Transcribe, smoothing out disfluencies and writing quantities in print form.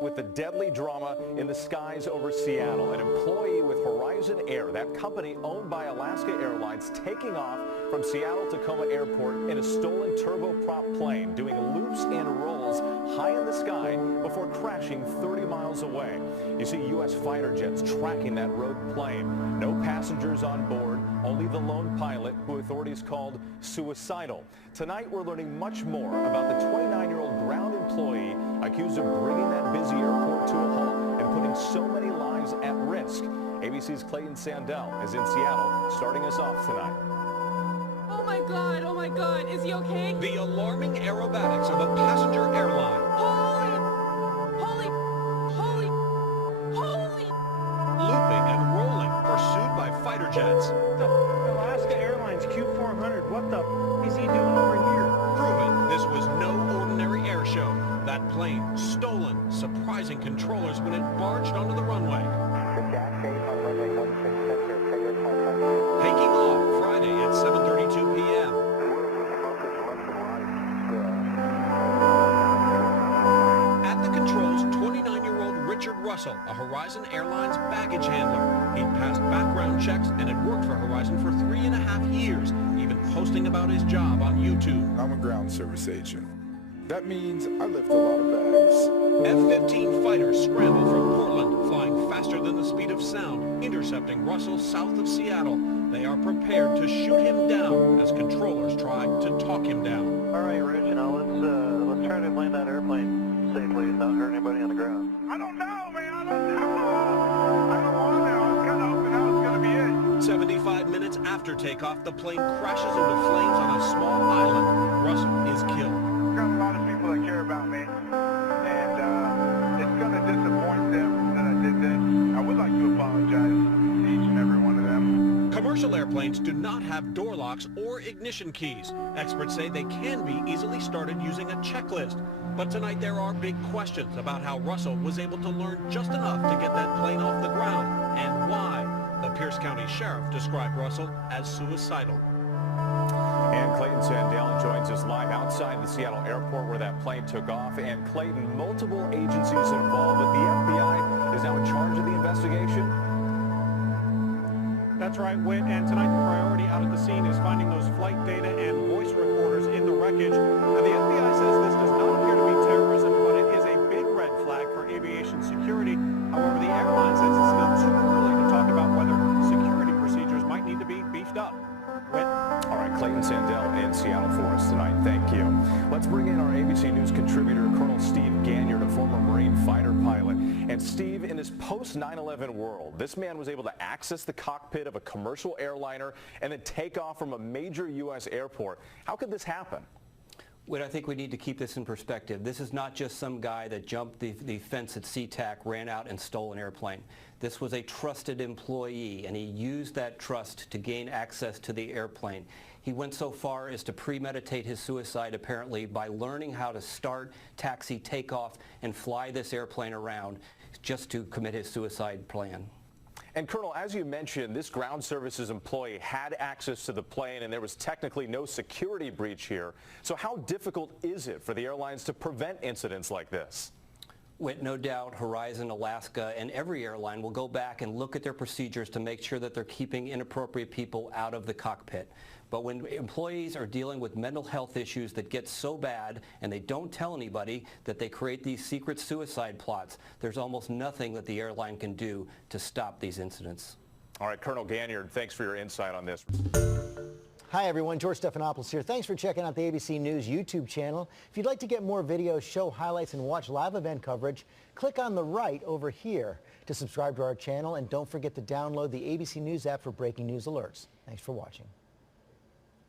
With the deadly drama in the skies over Seattle, an employee with Horizon Air, that company owned by Alaska Airlines, taking off from Seattle-Tacoma Airport in a stolen turboprop plane, doing loops and rolls high in the sky before crashing 30 miles away. You see U.S. fighter jets tracking that rogue plane. No passengers on board, only the lone pilot, who authorities called suicidal. Tonight, we're learning much more about the 29-year-old ground employee accused of bringing that busy airport to a halt and putting so many lives at risk. ABC's Clayton Sandell is in Seattle, starting us off tonight. Oh my God, is he okay? The alarming aerobatics of a passenger airline. Holy! Looping and rolling, pursued by fighter jets. The Alaska Airlines Q400, what the is he doing over here? Proving this was no ordinary air show. That plane stolen, surprising controllers when it barged onto the runway. Taking off Friday at 7:32 p.m. At the controls, 29-year-old Richard Russell, a Horizon Airlines baggage handler. He'd passed background checks and had worked for Horizon for 3.5 years, even posting about his job on YouTube. I'm a ground service agent. That means I lift a lot of bags. F-15 fighters scramble from Portland, flying faster than the speed of sound, intercepting Russell south of Seattle. They are prepared to shoot him down as controllers try to talk him down. All right, Rich, now let's try to land that airplane safely and not hurt anybody on the ground. I don't know, man. I don't know. I don't want to. I was kind of hoping that was going to be it. 75 minutes after takeoff, the plane crashes into flames on a small island. Russell is killed. I've got a lot of people that care about me, and it's going to disappoint them that I did this. I would like to apologize to each and every one of them. Commercial airplanes do not have door locks or ignition keys. Experts say they can be easily started using a checklist. But tonight there are big questions about how Russell was able to learn just enough to get that plane off the ground and why. The Pierce County Sheriff described Russell as suicidal. And Clayton Sandell joins us live outside the Seattle airport where that plane took off. And Clayton, multiple agencies involved, but the FBI is now in charge of the investigation. That's right, Whit. And tonight the priority out at the scene is finding those flight data and voice recorders in the wreckage. Now, the FBI says this does not appear to be terrorism, but it is a big red flag for aviation security. However, the airline says it's still too early to talk about whether security procedures might need to be beefed up. Whit? All right, Clayton Sandell in Seattle for us tonight. Thank you. Let's bring in our ABC News contributor, Colonel Steve Ganyard, a former Marine fighter pilot. And Steve, in his post-9/11 world, this man was able to access the cockpit of a commercial airliner and then take off from a major U.S. airport. How could this happen? Whit, I think we need to keep this in perspective. This is not just some guy that jumped the fence at SeaTac, ran out and stole an airplane. This was a trusted employee, and he used that trust to gain access to the airplane. He went so far as to premeditate his suicide, apparently, by learning how to start, taxi, take off, and fly this airplane around just to commit his suicide plan. And Colonel, as you mentioned, this ground services employee had access to the plane and there was technically no security breach here. So how difficult is it for the airlines to prevent incidents like this? With no doubt, Horizon, Alaska, and every airline will go back and look at their procedures to make sure that they're keeping inappropriate people out of the cockpit. But when employees are dealing with mental health issues that get so bad and they don't tell anybody, that they create these secret suicide plots, there's almost nothing that the airline can do to stop these incidents. All right, Colonel Ganyard, thanks for your insight on this. Hi everyone, George Stephanopoulos here. Thanks for checking out the ABC News YouTube channel. If you'd like to get more videos, show highlights, and watch live event coverage, click on the right over here to subscribe to our channel, and don't forget to download the ABC News app for breaking news alerts. Thanks for watching.